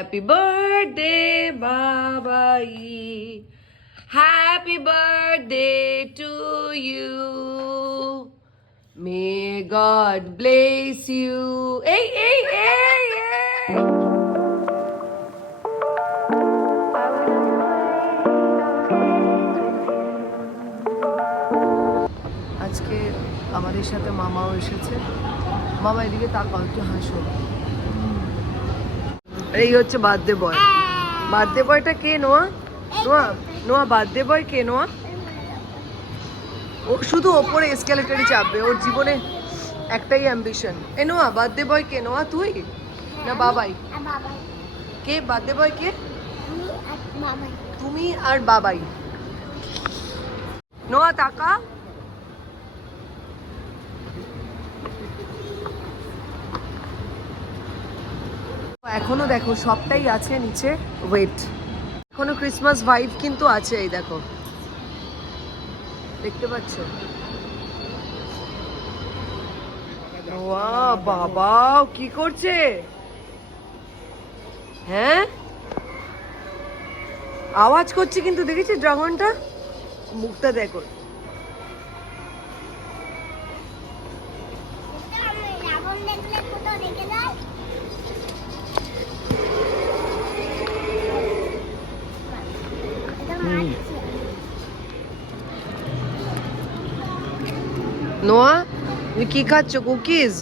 Happy birthday, Babai. Happy birthday to you. May God bless you. Hey, hey, hey, hey. আজকে আমাদের সাথে মামাও এসেছে। মামা এদিকে তাকাও, একটু হাসো। এই হচ্ছে বার্থডে বয়। বার্থডে বয়টা কে? নোয়া। নোয়া, নোয়া বার্থডে বয় কে? নোয়া। ও শুধু ওপরে এসকেলেটরে চাপবে, ওর জীবনে একটাই অ্যাম্বিশন। এ নোয়া, বার্থডে বয় কে? নোয়া তুই না বাবাই? কে বার্থডে বয়? কে? তুমি আর বাবাই। নোয়া তাকা। এখনো দেখো সবটাই আছে নিচে ওয়েট। এখনো ক্রিসমাস ভাইব কিন্তু আছে। এই দেখো, দেখতে পাচ্ছ? ওয়া বাবা, কি করছে? হ্যাঁ আওয়াজ করছে কিন্তু, দেখেছি ড্রাগনটা? মুখটা দেখো। নোয়া তুমি কি খাচ্ছ? কুকিজ?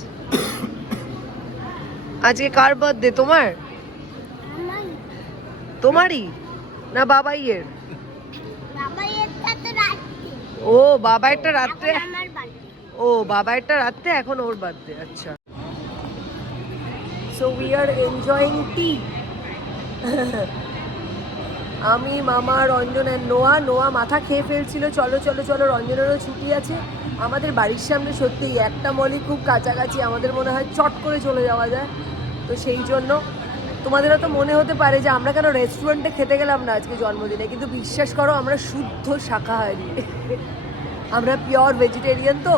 আজকে কার বার্থডে? তোমার? তোমারই না বাবাইয়ের? ও বাবাইয়েরটা রাত্রে। ও বাবাইয়েরটা রাত্রে, এখন ওর বার্থডে। আচ্ছা, সো উই আর এনজয়িং টি। আমি, মামা, রঞ্জন আর নোয়া। নোয়া মাথা খেয়ে ফেলছিল, চলো চলো চলো, রঞ্জনেরও ছুটি আছে। আমাদের বাড়ির সামনে সত্যিই একটা মলই খুব কাছাকাছি, আমাদের মনে হয় চট করে চলে যাওয়া যায়। তো সেই জন্য তোমাদেরও তো মনে হতে পারে যে আমরা কেন রেস্টুরেন্টে খেতে গেলাম না আজকে জন্মদিনে, কিন্তু বিশ্বাস করো আমরা শুদ্ধ শাকাহারি। আমরা পিওর ভেজিটেরিয়ান, তো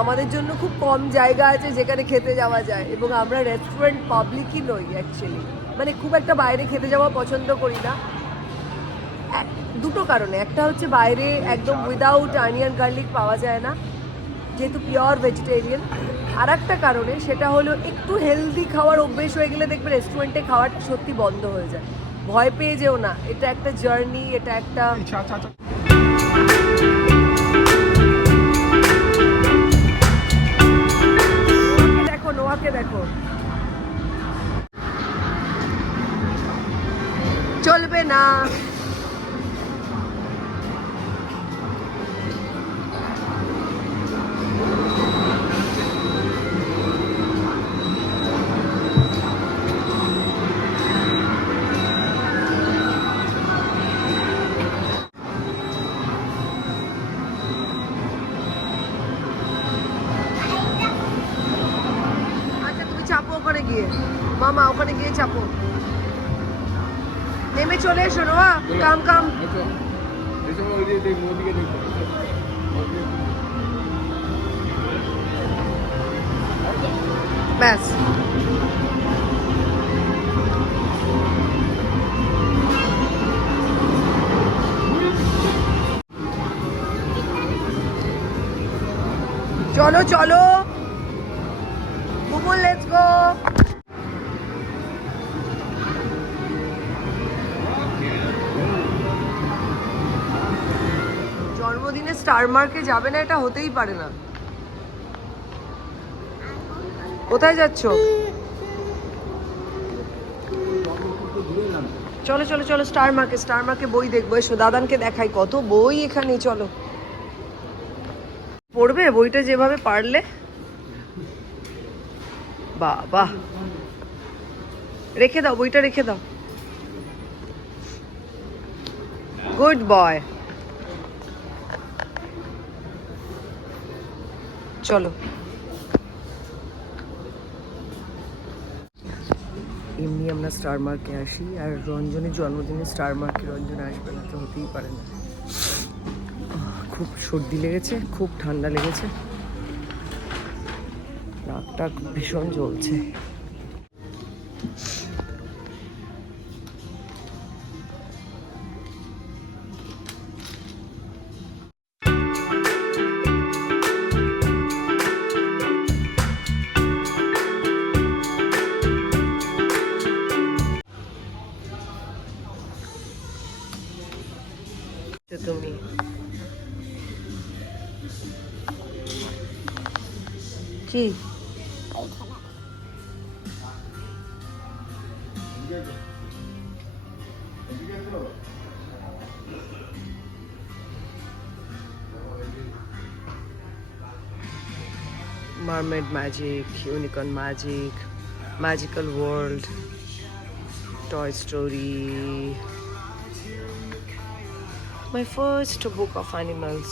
আমাদের জন্য খুব কম জায়গা আছে যেখানে খেতে যাওয়া যায়, এবং আমরা রেস্টুরেন্ট পাবলিকই নই অ্যাকচুয়ালি। মানে খুব একটা বাইরে খেতে যাওয়া পছন্দ করি না, দুটো কারণে। একটা হচ্ছে বাইরে একদম উইদাউট অনিয়ন গার্লিক পাওয়া যায় না, যেহেতু পিওর ভেজিটেরিয়ান। আর একটা কারণে, সেটা হলো একটু হেলদি খাওয়ার অভ্যেস হয়ে গেলে দেখবে রেস্টুরেন্টে খাওয়াটা সত্যি বন্ধ হয়ে যায়। ভয় পেয়ে যেও না, এটা একটা জার্নি, এটা একটা। দেখো নোয়াকে দেখো, চলবে না। চাপো ওখানে গিয়ে, মামা ওখানে গিয়ে চাপো। নেমে চলে এসো নোয়া, কাম কাম। ব্যাস, চলো চলো বুবুল, লেটস গো। জন্মদিনে স্টার মার্কে যাবে না, এটা হতেই পারে না। কোথায় যাচ্ছ? চলো চলো চলো স্টার মার্কে। স্টার মার্কে বই দেখবো, এসো দাদানকে দেখাই কত বই এখানে। চলো, পড়বে বইটা যেভাবে পারলে। বাবা, রেখে দাও বইটা, রেখে দাও। Good boy. চলো, এমনি আমরা স্টার মার্কে আসি, আর রঞ্জনের জন্মদিনে স্টার মার্কে রঞ্জন আসবে না, তো হতেই পারে না। খুব সর্দি লেগেছে, খুব ঠান্ডা লেগেছে, নাকটা ভীষণ জ্বলছে। কি mermaid magic, unicorn magic, magical world, Toy Story. My first book of animals,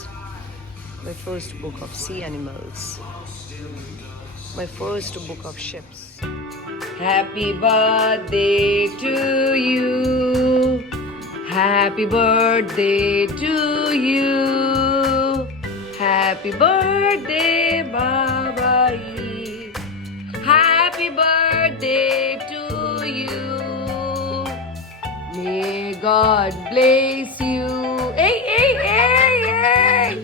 my first book of sea animals, my first book of ships. Happy birthday to you, happy birthday to you, happy birthday Babai, happy birthday to you, may God bless you. এই এই এই এই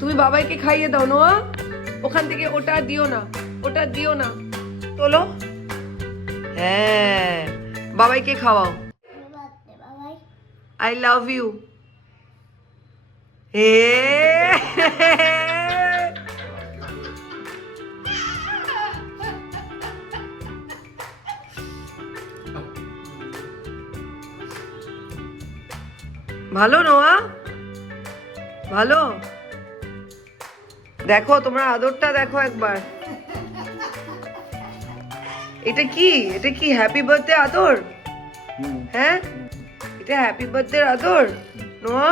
তুমি বাবাইকে খাইয়ে দাও নোয়া, ওখান থেকে ওটা দিও না, ওটা দিও না, তোলো। হ্যাঁ বাবাইকে খাওয়াও। I love you. হে ভালো নোয়া, ভালো। দেখো তোমরা আদরটা দেখো একবার। এটা কি, এটা কি হ্যাপি বার্থডে আদর? হ্যাঁ এটা হ্যাপি বার্থডে আদর নোয়া।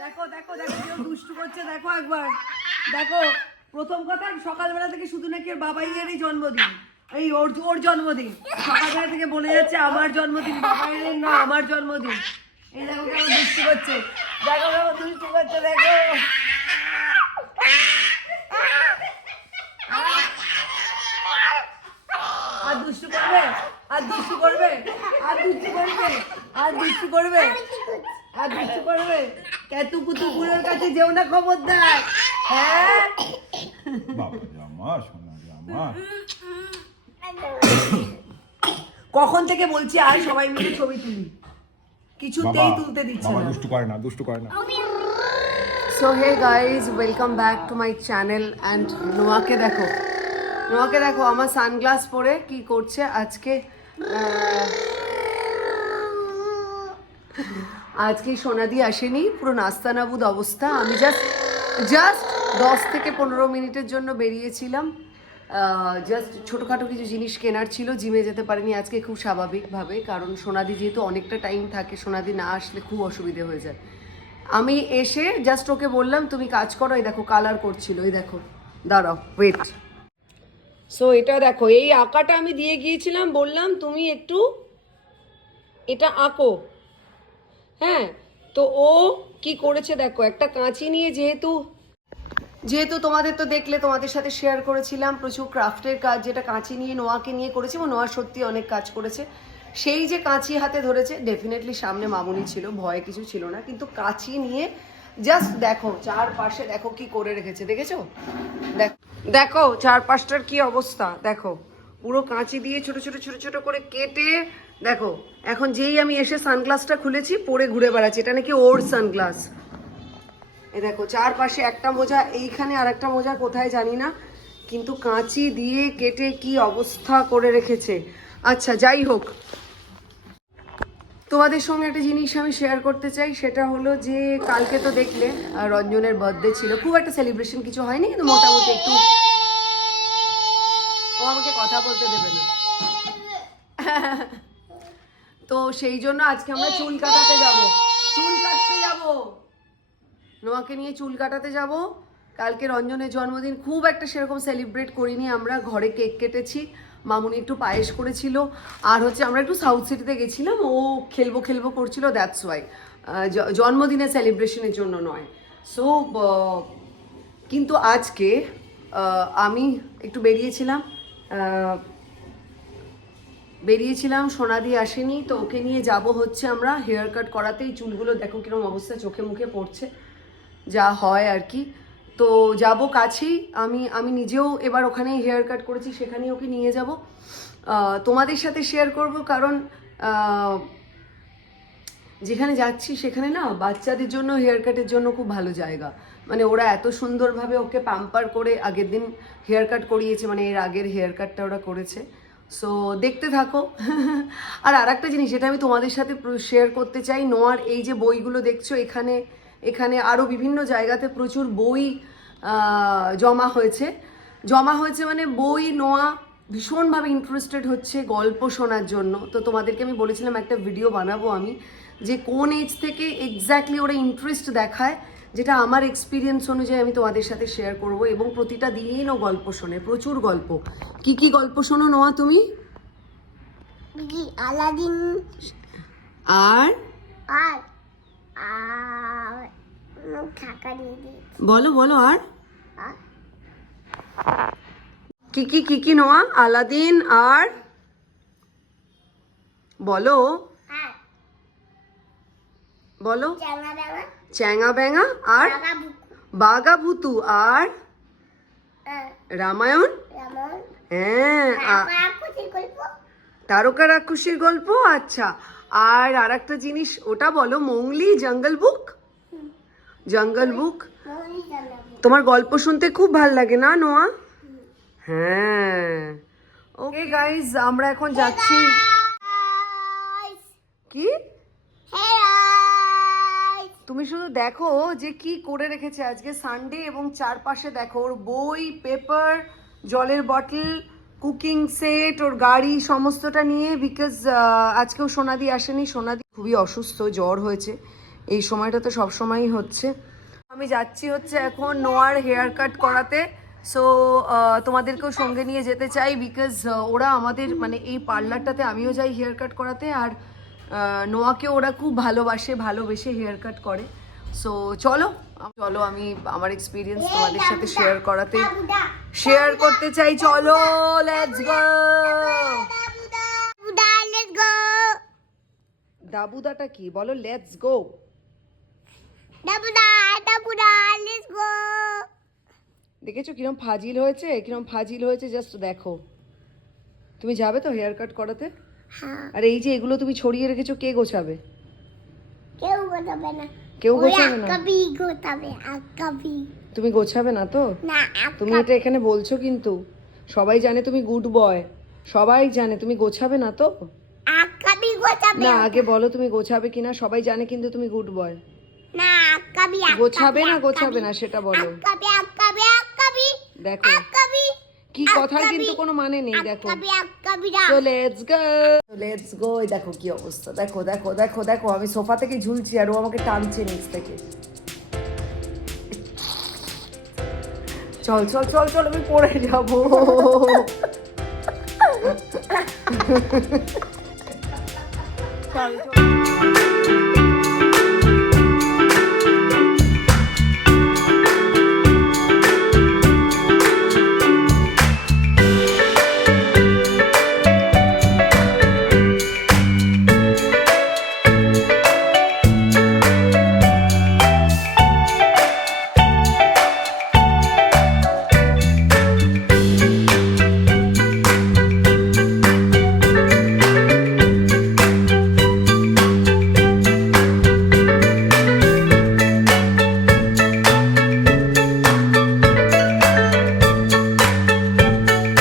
দেখো দেখো দেখো কেউ দুষ্টু করছে, দেখো একবার দেখো। প্রথম কথা সকালবেলা থেকে শুধু নাকি ওর বাবাইয়েরই জন্মদিন, এই ওর জন্মদিন। সকালবেলা থেকে বলে যাচ্ছে আমার জন্মদিন, বাবাইয়ের না আমার জন্মদিন। এই দেখো কেমন দুষ্টু করছে, দেখো কেমন দুষ্টু করছে, দেখো। আর দুষ্টু করবে, আর দুষ্টু করবে, আর দুষ্টু করবে, আর দুষ্টু করবে, আর দুষ্টু করবে। কেতু কুতু বুড়োর কাছে যেও না, খবরদার। হ্যাঁ কখন থেকে বলছি আর সবাই মিলে ছবি তুলি, কিছুতেই তুলতে দিচ্ছে না। দুষ্টু করে না, দুষ্টু করে না। So hey guys, welcome back to my channel. And নোয়াকে দেখো, নোয়াকে দেখো আমার সানগ্লাস পরে কি করছে আজকে। আজকে সোনাদি আসেনি, পুরো নাস্তানাবুদ অবস্থা। আমি জাস্ট 10 থেকে 15 মিনিটের জন্য বেরিয়েছিলাম, জাস্ট ছোটোখাটো কিছু জিনিস কেনার ছিল। জিমে যেতে পারিনি আজকে, খুব স্বাভাবিকভাবে, কারণ সোনাদি যেহেতু অনেকটা টাইম থাকে, সোনাদি না আসলে খুব অসুবিধে হয়ে যায়। আমি এসে জাস্ট ওকে বললাম তুমি কাজ করো, এই দেখো কালার করছিল, এই দেখো, দাঁড়াও ওয়েট। সো এটা দেখো, এই আঁকাটা আমি দিয়ে গিয়েছিলাম, বললাম তুমি একটু এটা আঁকো। হ্যাঁ তো ও কি করেছে দেখো, একটা কাঁচি নিয়ে, যেহেতু তোমাদের তো দেখলে, তোমাদের সাথে শেয়ার করেছিলাম প্রচুর ক্রাফটের কাজ, যেটা কাঁচি নিয়ে নোয়াকে নিয়ে করেছে, এবং নোয়া সত্যি অনেক কাজ করেছে। সেই যে কাঁচি হাতে ধরেছে, ডেফিনেটলি সামনে মামুনি ছিল, ভয় কিছু ছিল না, কিন্তু কাঁচি নিয়ে জাস্ট দেখো চারপাশে দেখো কি করে রেখেছে, দেখেছো? দেখো চারপাশটার কি অবস্থা দেখো, পুরো কাঁচি দিয়ে ছোট ছোট ছোট ছোট করে কেটে। দেখো এখন যেই আমি এসে সানগ্লাসটা খুলেছি, পরে ঘুরে বেড়াচ্ছে, এটা নাকি ওর সানগ্লাস। এই দেখো চারপাশে একটা মোজা, এইখানে আর একটা মোজা কোথায় জানি না, কিন্তু কাঁচি দিয়ে কেটে কি অবস্থা করে রেখেছে। আচ্ছা যাই হোক, তোমাদের সঙ্গে একটা জিনিস আমি শেয়ার করতে চাই, সেটা হলো যে কালকে তো দেখলে রঞ্জনের বার্থডে ছিল, খুব একটা সেলিব্রেশন কিছু হয়নি, কিন্তু মোটামুটি একটু। ও আমাকে কথা বলতে দেবে না। তো সেই জন্য আজকে আমরা চুল কাটাতে যাব, চুল কাটতে যাব, নোয়াকে নিয়ে চুল কাটাতে যাব। কালকে রঞ্জনের জন্মদিন, খুব একটা সেরকম সেলিব্রেট করিনি আমরা, ঘরে কেক কেটেছি, মামুনি একটু পায়েস করেছিল, আর হচ্ছে আমরা একটু সাউথ সিটিতে গেছিলাম, ও খেলবো করছিল, দ্যাটস ওয়াই, জন্মদিনের সেলিব্রেশনের জন্য নয়। সো কিন্তু আজকে আমি একটু বেরিয়েছিলাম, সোনাদি আসেনি, তো ওকে নিয়ে যাব হচ্ছে আমরা হেয়ার কাট করাতেই। চুলগুলো দেখো কিরকম অবস্থা, চোখে মুখে পড়ছে, যা হয় আর কি। তো যাব কাছেই, আমি নিজেও এবার ওখানেই হেয়ার কাট করেছি, সেখানেই ওকে নিয়ে যাব, তোমাদের সাথে শেয়ার করব, কারণ যেখানে যাচ্ছি সেখানে না বাচ্চাদের জন্য হেয়ার কাটের জন্য খুব ভালো জায়গা। মানে ওরা এত সুন্দরভাবে ওকে প্যাম্পার করে আগের দিন হেয়ার কাট করিয়েছে, মানে এর আগের হেয়ার কাটটা ওরা করেছে। সো দেখতে থাকো। আর আরেকটা জিনিস যেটা আমি তোমাদের সাথে শেয়ার করতে চাই, নোয়ার এই যে বইগুলো দেখছো এখানে এখানে আরও বিভিন্ন জায়গাতে প্রচুর বই জমা হয়েছে মানে বই নোয়া ভীষণভাবে ইন্টারেস্টেড হচ্ছে গল্প শোনার জন্য। তো তোমাদেরকে আমি বলেছিলাম একটা ভিডিও বানাবো আমি, যে কোন এজ থেকে এক্স্যাক্টলি ওরা ইন্টারেস্ট দেখায়, যেটা আমার এক্সপিরিয়েন্স অনুযায়ী আমি তোমাদের সাথে শেয়ার করব। এবং প্রতিটা দিনও গল্প শোনে, প্রচুর গল্প। কি কি গল্প শোনো নোয়া তুমি? আলাদিন আর আর আর ঢাকা দিয়ে দিয়েছি। বলো বলো আর আর কি নোয়া? আলাদিন আর বলো আর বলো জানা জানা চ্যাঙা ব্যাঙা আর জানা বুকু বাঘা ভুতু আর রামায়ণ। রামন হ্যাঁ কুচির গল্প তারকা রাক্ষসীর গল্প। আচ্ছা, আর আরেকটা জিনিস ওটা বলো, মৌগলি জঙ্গল বুক। জঙ্গল বুক মৌলি জানা বুকু। তোমার গল্প শুনতে খুব ভাল লাগে না নোয়া? হ্যাঁ। ওকে গাইজ, আমরা এখন যাচ্ছি। কি তুমি শুধু দেখো যে কি করে রেখেছে আজকে সানডে, এবং চারপাশে দেখো ওর বই, পেপার, জলের বটল, কুকিং সেট, ওর গাড়ি সমস্তটা নিয়ে। বিকজ আজকেও সোনাদি আসেনি, সোনাদি খুবই অসুস্থ, জ্বর হয়েছে। এই সময়টা তো সবসময়ই হচ্ছে। আমি যাচ্ছি হচ্ছে এখন নোয়ার হেয়ার কাট করাতে। সো তোমাদেরকেও সঙ্গে নিয়ে যেতে চাই, বিকজ ওরা আমাদের মানে এই পার্লারটাতে আমিও যাই হেয়ার কাট করাতে, আর নোয়াকেও ওরা খুব ভালোবেসে হেয়ার কাট করে। সো চলো আমি আমার এক্সপিরিয়েন্স তোমাদের সাথে শেয়ার করতে চাই। চলো লেটস গো। দাবুদাটা কি বলো? Let's go. দেখেছো কিরম ফাজিল হয়েছে, জাস্ট দেখো। তুমি যাবে তো হেয়ার কাট করাতে? আর এই যে এগুলো তুমি ছড়িয়ে রেখেছো, কে গোছাবে? কেউ গোছাবে না। তুমি গোছাবে না তো? তুমি এটা এখানে বলছো কিন্তু সবাই জানে তুমি গুড বয়, সবাই জানে। তুমি গোছাবে না তো? না, আগে বলো তুমি গোছাবে কিনা। সবাই জানে কিন্তু তুমি গুড বয়। গোছাবে না সেটা বলো। দেখো কি কথার কিন্তু কোনো মানে নেই। দেখো তো লেটস গো। দেখো কি অবস্থা, দেখো দেখো দেখো দেখো। আমি সোফা থেকে ঝুলছি আর ও আমাকে টানছে নিচ থেকে। চল চল চল চল, আমি পড়ে যাবো। চল চল।